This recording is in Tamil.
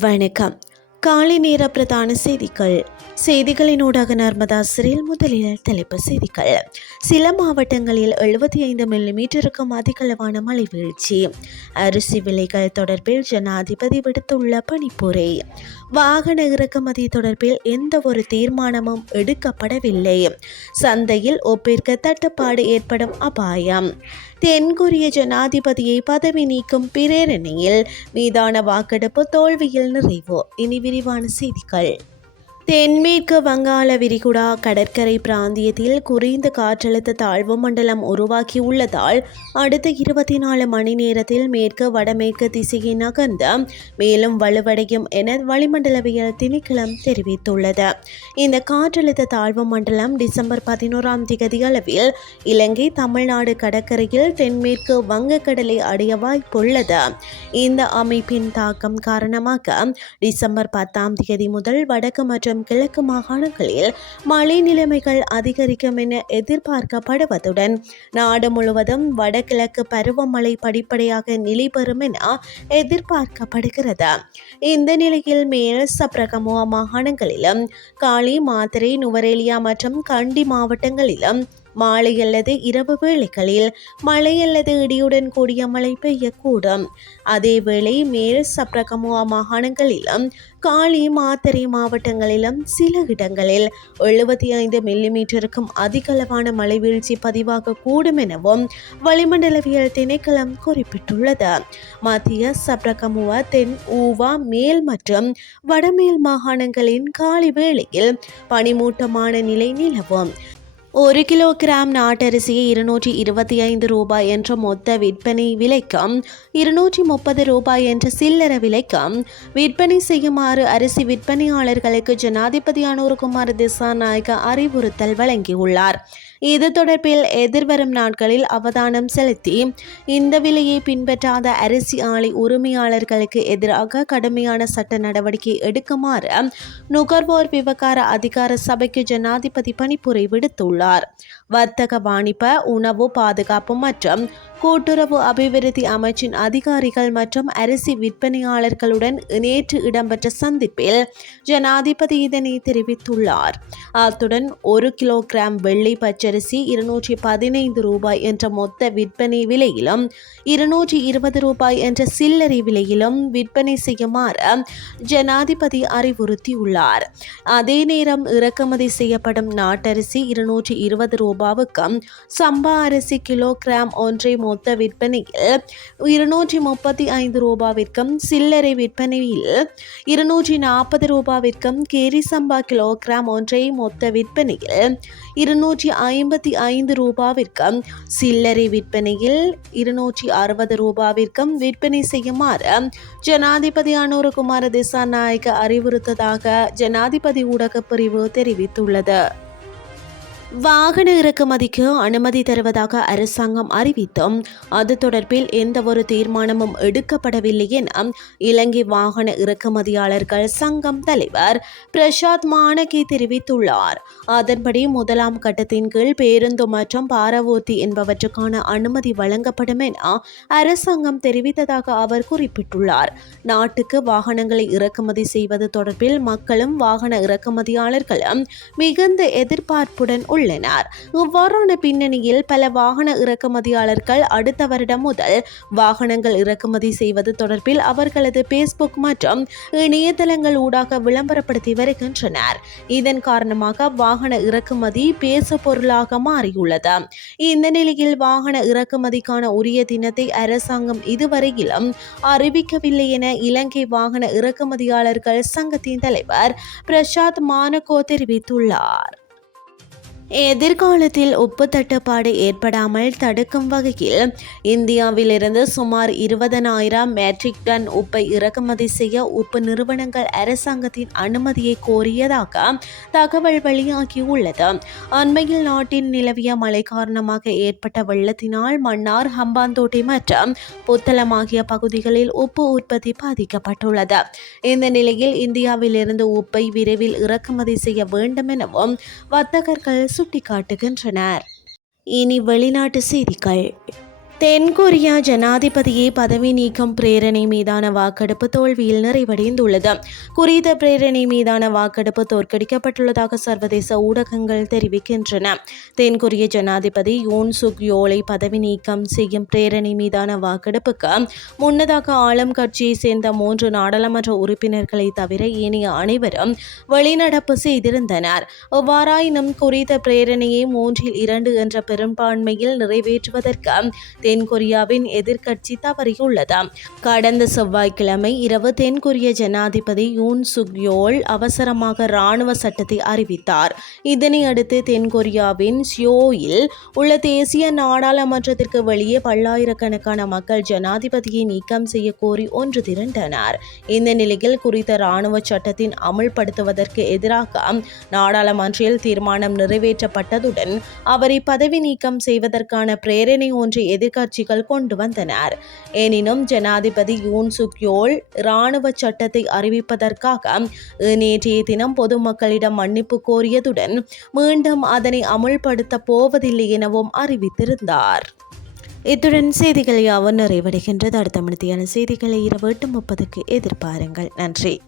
வணக்கம். காலை நேர பிரதான செய்திகள். செய்திகளினூடாக நர்மதா சிறையில் முதலில் தலைப்பு செய்திகள். சில மாவட்டங்களில் எழுபத்தி ஐந்து மில்லிமீட்டருக்கும் அதிகளவான மழை வீழ்ச்சி. அரிசி விலைகள் தொடர்பில் ஜனாதிபதி விடுத்துள்ள பணிப்புரை. வாகன இறக்குமதி தொடர்பில் எந்த ஒரு தீர்மானமும் எடுக்கப்படவில்லை. சந்தையில் ஒப்பிற்கு தட்டுப்பாடு ஏற்படும் அபாயம். தென்கொரிய ஜனாதிபதியை பதவி நீக்கும் பிரேரணையில் மீதான வாக்கெடுப்பு தோல்வியில் நிறைவு. இனி விரிவான செய்திகள். தென்மேற்கு வங்காள விரிகுடா கடற்கரை பிராந்தியத்தில் குறைந்த காற்றழுத்த தாழ்வு மண்டலம் உருவாகியுள்ளதால் அடுத்த இருபத்தி நாலு மணி நேரத்தில் மேற்கு வடமேற்கு திசையை நகர்ந்த மேலும் வலுவடையும் என வளிமண்டலவியல் திணைக்களம் தெரிவித்துள்ளது. இந்த காற்றழுத்த தாழ்வு மண்டலம் டிசம்பர் பதினோராம் தேதி அளவில் இலங்கை தமிழ்நாடு கடற்கரையில் தென்மேற்கு வங்கக்கடலை அடைய வாய்ப்புள்ளது. இந்த அமைப்பின் தாக்கம் காரணமாக டிசம்பர் பத்தாம் தேதி முதல் வடக்கு மற்றும் மற்றும் கிழக்கு மாகாணங்களில் மழை நிலைமைகள் அதிகரிக்கும் என எதிர்பார்க்கப்படுவதுடன் நாடு முழுவதும் வடகிழக்கு பருவமழை படிப்படியாக நிலை பெறும் என எதிர்பார்க்கப்படுகிறது. இந்த நிலையில் மேல் சப்ரகமுவா மாகாணங்களிலும் காளி மாத்திரை நுவரேலியா மற்றும் கண்டி மாவட்டங்களிலும் மாலை அல்லது இரவு வேளைகளில் மழை அல்லது இடியுடன் கூடிய மழை பெய்யக்கூடும். அதேவேளை மேல் சப்ரகமுவா மாகாணங்களிலும் காளி மாத்தறை மாவட்டங்களிலும் சில இடங்களில் எழுபத்தி ஐந்து மில்லிமீட்டருக்கும் அதிகளவான மழை வீழ்ச்சி பதிவாகக்கூடும் எனவும் வளிமண்டலவியல் திணைக்களம் குறிப்பிட்டுள்ளது. மத்திய சப்ரகமுவா தென் ஊவா மேல் மற்றும் வடமேல் மாகாணங்களின் காலை வேளையில் பனிமூட்டமான நிலை நிலவும். ஒரு கிலோகிராம் நாட்டரிசியை இருநூற்றி இருபத்தி ஐந்து ரூபாய் என்ற மொத்த விற்பனை விலைக்கும் இருநூற்றி முப்பது ரூபாய் என்ற சில்லற விலைக்கும் விற்பனை செய்யுமாறு அரிசி விற்பனையாளர்களுக்கு ஜனாதிபதி அனுர்குமார் திசாநாயக்க அறிவுறுத்தல் வழங்கியுள்ளார். இது தொடர்பில் எதிர்வரும் நாட்களில் அவதானம் செலுத்தி இந்த விலையை பின்பற்றாத அரிசி ஆலை உரிமையாளர்களுக்கு எதிராக கடுமையான சட்ட நடவடிக்கை எடுக்குமாறு நுகர்வோர் விவகார அதிகார சபைக்கு ஜனாதிபதி பணிப்புரை விடுத்துள்ளார். வர்த்தக வாணிப உணவு பாதுகாப்பு மற்றும் கூட்டுறவு அபிவிருத்தி அமைச்சின் அதிகாரிகள் மற்றும் அரிசி விற்பனையாளர்களுடன் நேற்று இடம்பெற்ற சந்திப்பில் ஜனாதிபதி இதனை தெரிவித்துள்ளார். அத்துடன் ஒரு கிலோகிராம் வெள்ளை பச்சரிசி இருநூற்றி பதினைந்து ரூபாய் என்ற மொத்த விற்பனை விலையிலும் இருநூற்றி இருபது ரூபாய் என்ற சில்லறை விலையிலும் விற்பனை செய்யுமாறு ஜனாதிபதி அறிவுறுத்தியுள்ளார். அதே நேரம் இறக்குமதி செய்யப்படும் நாட்டரிசி இருநூற்றி இருபது ரூபாய் ரூபாவுக்கும் சம்பா அரிசி கிலோகிராம் ஒன்றை மொத்த விற்பனையில் இருநூற்றி முப்பத்தி ஐந்து ரூபாவிற்கும் சில்லறை விற்பனையில் இருநூற்றி நாற்பது ரூபாவிற்கும் கேரி சம்பா கிலோகிராம் ஒன்றை மொத்த விற்பனையில் இருநூற்றி ஐம்பத்தி ஐந்து ரூபாவிற்கும் சில்லறை விற்பனையில் இருநூற்றி அறுபது ரூபாவிற்கும் விற்பனை செய்யுமாறு ஜனாதிபதி அனுரகுமார திசாநாயக்க அறிவுறுத்ததாக ஜனாதிபதி ஊடகப் பிரிவு தெரிவித்துள்ளது. வாகன இறக்குமதிக்கு அனுமதி தருவதாக அரசாங்கம் அறிவித்தும் அது தொடர்பில் எந்த ஒரு தீர்மானமும் எடுக்கப்படவில்லை என இலங்கை வாகன இறக்குமதியாளர்கள் சங்கம் தலைவர் பிரசாத் மானகி தெரிவித்துள்ளார். அதன்படி முதலாம் கட்டத்தின் கீழ் பேருந்து மற்றும் பாரவூர்த்தி என்பவற்றுக்கான அனுமதி வழங்கப்படும் என அரசாங்கம் தெரிவித்ததாக அவர் குறிப்பிட்டுள்ளார். நாட்டுக்கு வாகனங்களை இறக்குமதி செய்வது தொடர்பில் மக்களும் வாகன இறக்குமதியாளர்களும் மிகுந்த எதிர்பார்ப்புடன் உள்ளனர் இவ்வாறான பின்னணியில் பல வாகன இறக்குமதியாளர்கள் அடுத்த வருடம் முதல் வாகனங்கள் இறக்குமதி செய்வது தொடர்பில் அவர்களது பேஸ்புக் மற்றும் இணையதளங்கள் ஊடாக விளம்பரப்படுத்தி வருகின்றனர். இதன் காரணமாக வாகன இறக்குமதி பேசு பொருளாக மாறியுள்ளது. இந்த நிலையில் வாகன இறக்குமதிக்கான உரிய தினத்தை அரசாங்கம் இதுவரையிலும் அறிவிக்கவில்லை என இலங்கை வாகன இறக்குமதியாளர்கள் சங்கத்தின் தலைவர் பிரசாத் மானகோ தெரிவித்துள்ளார். எதிர்காலத்தில் உப்பு தட்டுப்பாடு ஏற்படாமல் தடுக்கும் வகையில் இந்தியாவிலிருந்து சுமார் இருபதனாயிரம் மெட்ரிக் டன் உப்பை இறக்குமதி செய்ய உப்பு நிறுவனங்கள் அரசாங்கத்தின் அனுமதியை கோரியதாக தகவல் வெளியாகியுள்ளது. அண்மையில் நாட்டின் நிலவிய மழை காரணமாக ஏற்பட்ட வெள்ளத்தினால் மன்னார் ஹம்பாந்தோட்டை மற்றும் புத்தளம் ஆகிய பகுதிகளில் உப்பு உற்பத்தி பாதிக்கப்பட்டுள்ளது. இந்த நிலையில் இந்தியாவிலிருந்து உப்பை விரைவில் இறக்குமதி செய்ய வேண்டும் எனவும் வர்த்தகர்கள் சுட்டிக்காட்டுகின்றனர். இனி வெளிநாட்டு செய்திகள். தென்கொரியா ஜனாதிபதியை பதவி நீக்கம் பிரேரணை மீதான வாக்கெடுப்பு தோல்வியில் நிறைவடைந்துள்ளது. குறித்த பிரேரணை மீதான வாக்கெடுப்பு தோற்கடிக்கப்பட்டுள்ளதாக சர்வதேச ஊடகங்கள் தெரிவிக்கின்றன. தென்கொரிய ஜனாதிபதி யோன் சுக் யோலை பதவி நீக்கம் செய்யும் பிரேரணை மீதான வாக்கெடுப்புக்கு முன்னதாக ஆளும் கட்சியை சேர்ந்த மூன்று நாடாளுமன்ற உறுப்பினர்களை தவிர ஏனைய அனைவரும் வெளிநடப்பு செய்திருந்தனர். அவ்வாறாயினும் குறித்த பிரேரணையை மூன்றில் இரண்டு என்ற பெரும்பான்மையில் நிறைவேற்றுவதற்கு தென்கொரியாவின் எதிர்க்கட்சி தவறியுள்ளது. கடந்த செவ்வாய்க்கிழமை இரவு தென்கொரிய ஜனாதிபதி யூன் சுக்யோல் அவசரமாக இராணுவ சட்டத்தை அறிவித்தார். இதனையடுத்து தென்கொரியாவின் சியோயில் உள்ள தேசிய நாடாளுமன்றத்திற்கு வெளியே பல்லாயிரக்கணக்கான மக்கள் ஜனாதிபதியை நீக்கம் செய்ய கோரி ஒன்று திரண்டனர். இந்த நிலையில் குறித்த இராணுவ சட்டத்தின் அமுல்படுத்துவதற்கு எதிராக நாடாளுமன்றில் தீர்மானம் நிறைவேற்றப்பட்டதுடன் அவரை பதவி நீக்கம் செய்வதற்கான பிரேரணை ஒன்றை எதிர்க்கட்சிகள் கொண்டு வந்தனர். எனினும் ஜனாதிபதி யூன் சுக்யோல் இராணுவ சட்டத்தை அறிவிப்பதற்காக நேற்றைய தினம் பொதுமக்களிடம் மன்னிப்பு கோரியதுடன் மீண்டும் அதனை அமுல்படுத்த போவதில்லை எனவும் அறிவித்திருந்தார். இத்துடன் செய்திகள் யாவும் நிறைவடைகின்றது. அடுத்த மணித்தியான செய்திகளை இரவு எட்டு முப்பதுக்கு எதிர்பாருங்கள். நன்றி.